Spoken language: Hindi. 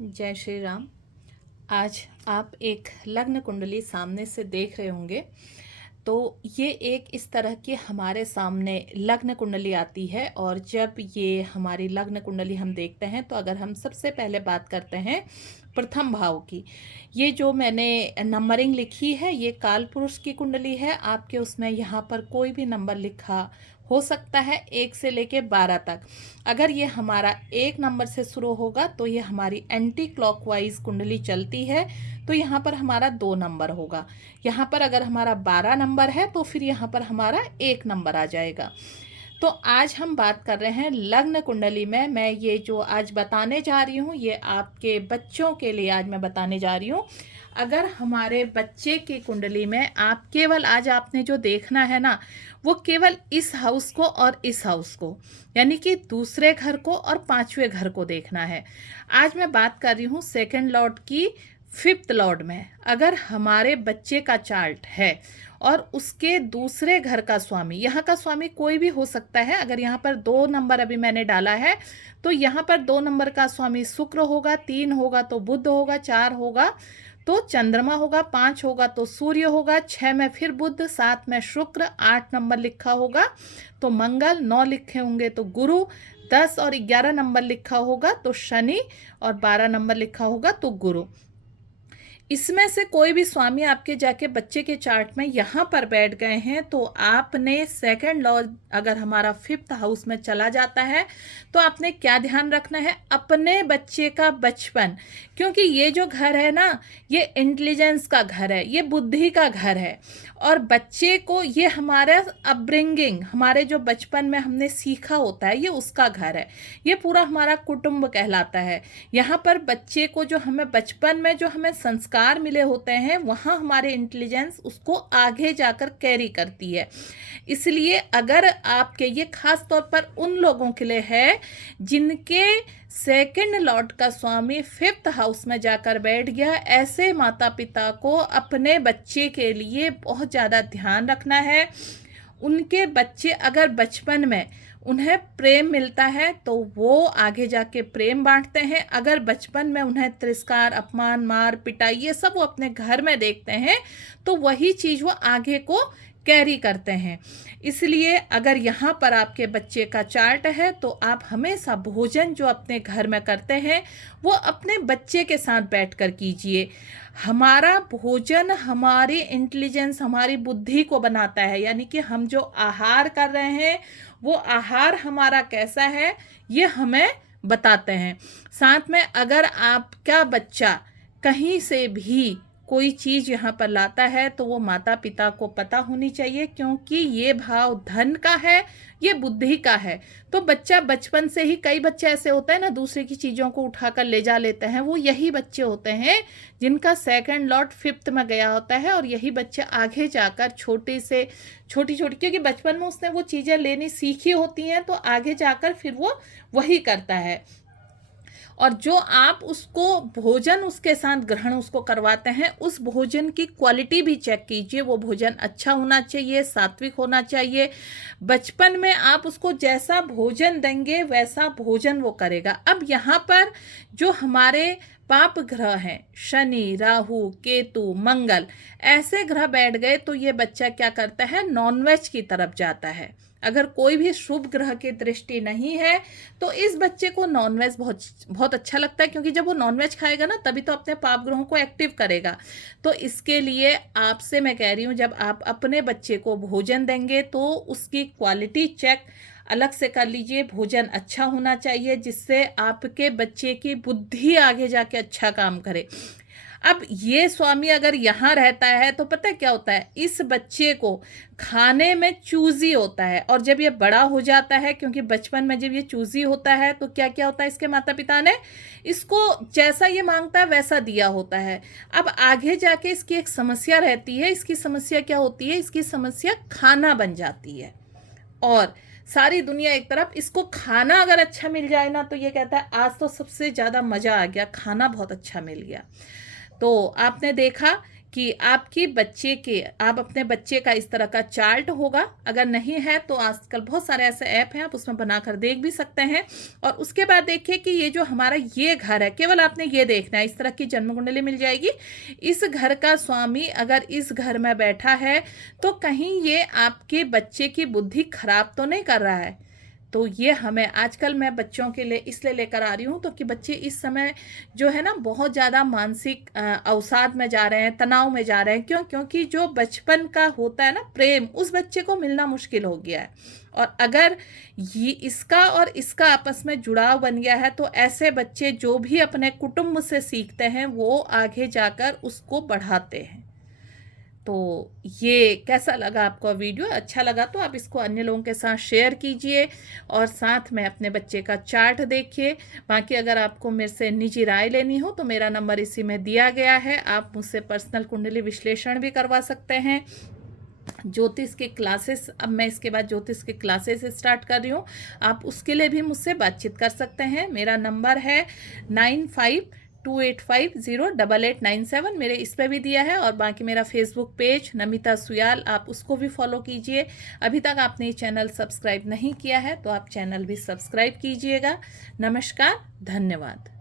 जय श्री राम। आज आप एक लग्न कुंडली सामने से देख रहे होंगे। तो ये एक इस तरह की हमारे सामने लग्न कुंडली आती है, और जब ये हमारी लग्न कुंडली हम देखते हैं तो अगर हम सबसे पहले बात करते हैं प्रथम भाव की, ये जो मैंने नंबरिंग लिखी है ये काल पुरुष की कुंडली है। आपके उसमें यहाँ पर कोई भी नंबर लिखा हो सकता है 1 से लेके 12 तक। अगर ये हमारा 1 नंबर से शुरू होगा तो ये हमारी एंटी क्लॉकवाइज कुंडली चलती है, तो यहाँ पर हमारा 2 नंबर होगा। यहाँ पर अगर हमारा 12 नंबर है तो फिर यहाँ पर हमारा 1 नंबर आ जाएगा। तो आज हम बात कर रहे हैं लग्न कुंडली में। मैं ये जो आज बताने जा रही हूँ ये आपके बच्चों के लिए आज मैं बताने जा रही हूँ। अगर हमारे बच्चे की कुंडली में आप केवल आज आपने जो देखना है ना, वो केवल इस हाउस को और इस हाउस को, यानी कि दूसरे घर को और 5वें घर को देखना है। आज मैं बात कर रही हूँ सेकंड लॉर्ड की 5th लॉर्ड में। अगर हमारे बच्चे का चार्ट है और उसके दूसरे घर का स्वामी, यहाँ का स्वामी कोई भी हो सकता है। अगर यहाँ पर 2 नंबर अभी मैंने डाला है तो यहाँ पर 2 नंबर का स्वामी शुक्र होगा, 3 होगा तो बुध होगा, 4 होगा तो चंद्रमा होगा, 5 होगा तो सूर्य होगा, 6 में फिर बुध, 7 में शुक्र, 8 नंबर लिखा होगा तो मंगल, 9 लिखे होंगे तो गुरु, 10 और 11 नंबर लिखा होगा तो शनि, और 12 नंबर लिखा होगा तो गुरु। इसमें से कोई भी स्वामी आपके जाके बच्चे के चार्ट में यहाँ पर बैठ गए हैं तो आपने सेकंड लॉ अगर हमारा 5th हाउस में चला जाता है तो आपने क्या ध्यान रखना है, अपने बच्चे का बचपन। क्योंकि ये जो घर है ना, ये इंटेलिजेंस का घर है, ये बुद्धि का घर है, और बच्चे को ये हमारा अपब्रिंगिंग, हमारे जो बचपन में हमने सीखा होता है ये उसका घर है। ये पूरा हमारा कुटुंब कहलाता है। यहाँ पर बच्चे को जो हमें बचपन में जो हमें संस्कार मिले होते हैं वहाँ हमारे इंटेलिजेंस उसको आगे जाकर कैरी करती है। इसलिए अगर आपके, ये खास तौर पर उन लोगों के लिए है जिनके सेकंड लॉर्ड का स्वामी 5th हाउस में जाकर बैठ गया, ऐसे माता पिता को अपने बच्चे के लिए बहुत ज़्यादा ध्यान रखना है। उनके बच्चे अगर बचपन में उन्हें प्रेम मिलता है तो वो आगे जाके प्रेम बांटते हैं। अगर बचपन में उन्हें तिरस्कार, अपमान, मार पिटाई ये सब वो अपने घर में देखते हैं तो वही चीज़ वो आगे को कैरी करते हैं। इसलिए अगर यहाँ पर आपके बच्चे का चार्ट है तो आप हमेशा भोजन जो अपने घर में करते हैं वो अपने बच्चे के साथ बैठकर कीजिए। हमारा भोजन हमारी इंटेलिजेंस, हमारी बुद्धि को बनाता है, यानी कि हम जो आहार कर रहे हैं वो आहार हमारा कैसा है ये हमें बताते हैं। साथ में अगर आपका बच्चा कहीं से भी कोई चीज़ यहाँ पर लाता है तो वो माता पिता को पता होनी चाहिए, क्योंकि ये भाव धन का है, ये बुद्धि का है। तो बच्चा बचपन से ही, कई बच्चे ऐसे होते हैं ना दूसरे की चीज़ों को उठाकर ले जा लेते हैं, वो यही बच्चे होते हैं जिनका सेकंड लॉर्ड 5th में गया होता है। और यही बच्चे आगे जाकर छोटे से छोटी छोटी, क्योंकि बचपन में उसने वो चीज़ें लेनी सीखी होती हैं तो आगे जाकर फिर वो वही करता है। और जो आप उसको भोजन उसके साथ ग्रहण उसको करवाते हैं उस भोजन की क्वालिटी भी चेक कीजिए। वो भोजन अच्छा होना चाहिए, सात्विक होना चाहिए। बचपन में आप उसको जैसा भोजन देंगे वैसा भोजन वो करेगा। अब यहाँ पर जो हमारे पाप ग्रह हैं, शनि, राहु, केतु, मंगल, ऐसे ग्रह बैठ गए तो ये बच्चा क्या करता है, नॉनवेज की तरफ जाता है। अगर कोई भी शुभ ग्रह की दृष्टि नहीं है तो इस बच्चे को नॉनवेज बहुत बहुत अच्छा लगता है, क्योंकि जब वो नॉनवेज खाएगा ना तभी तो अपने पाप ग्रहों को एक्टिव करेगा। तो इसके लिए आपसे मैं कह रही हूँ, जब आप अपने बच्चे को भोजन देंगे तो उसकी क्वालिटी चेक अलग से कर लीजिए। भोजन अच्छा होना चाहिए जिससे आपके बच्चे की बुद्धि आगे जाके अच्छा काम करे। अब ये स्वामी अगर यहाँ रहता है तो पता है क्या होता है, इस बच्चे को खाने में चूजी होता है। और जब ये बड़ा हो जाता है, क्योंकि बचपन में जब ये चूजी होता है तो क्या क्या होता है, इसके माता पिता ने इसको जैसा ये मांगता है वैसा दिया होता है। अब आगे जाके इसकी एक समस्या रहती है। इसकी समस्या क्या होती है, इसकी समस्या खाना बन जाती है। और सारी दुनिया एक तरफ, इसको खाना अगर अच्छा मिल जाए ना तो ये कहता है आज तो सबसे ज़्यादा मज़ा आ गया, खाना बहुत अच्छा मिल गया। तो आपने देखा कि आप अपने बच्चे का इस तरह का चार्ट होगा, अगर नहीं है तो आजकल बहुत सारे ऐसे ऐप हैं, आप उसमें बनाकर देख भी सकते हैं। और उसके बाद देखिए कि ये जो हमारा ये घर है, केवल आपने ये देखना है, इस तरह की जन्म कुंडली मिल जाएगी। इस घर का स्वामी अगर इस घर में बैठा है तो कहीं ये आपके बच्चे की बुद्धि खराब तो नहीं कर रहा है। तो ये हमें आजकल मैं बच्चों के लिए इसलिए लेकर आ रही हूँ तो कि बच्चे इस समय जो है ना बहुत ज़्यादा मानसिक अवसाद में जा रहे हैं, तनाव में जा रहे हैं। क्योंकि जो बचपन का होता है ना प्रेम, उस बच्चे को मिलना मुश्किल हो गया है। और अगर ये इसका और इसका आपस में जुड़ाव बन गया है तो ऐसे बच्चे जो भी अपने कुटुंब से सीखते हैं वो आगे जाकर उसको बढ़ाते हैं। तो ये कैसा लगा आपको वीडियो? अच्छा लगा तो आप इसको अन्य लोगों के साथ शेयर कीजिए और साथ में अपने बच्चे का चार्ट देखिए। बाकी अगर आपको मेरे से निजी राय लेनी हो तो मेरा नंबर इसी में दिया गया है, आप मुझसे पर्सनल कुंडली विश्लेषण भी करवा सकते हैं। ज्योतिष के क्लासेस, अब मैं इसके बाद ज्योतिष के क्लासेस स्टार्ट कर रही हूँ, आप उसके लिए भी मुझसे बातचीत कर सकते हैं। मेरा नंबर है 9528508897, मेरे इस पर भी दिया है। और बाकी मेरा फेसबुक पेज नमिता सुयाल, आप उसको भी फॉलो कीजिए। अभी तक आपने ये चैनल सब्सक्राइब नहीं किया है तो आप चैनल भी सब्सक्राइब कीजिएगा। नमस्कार, धन्यवाद।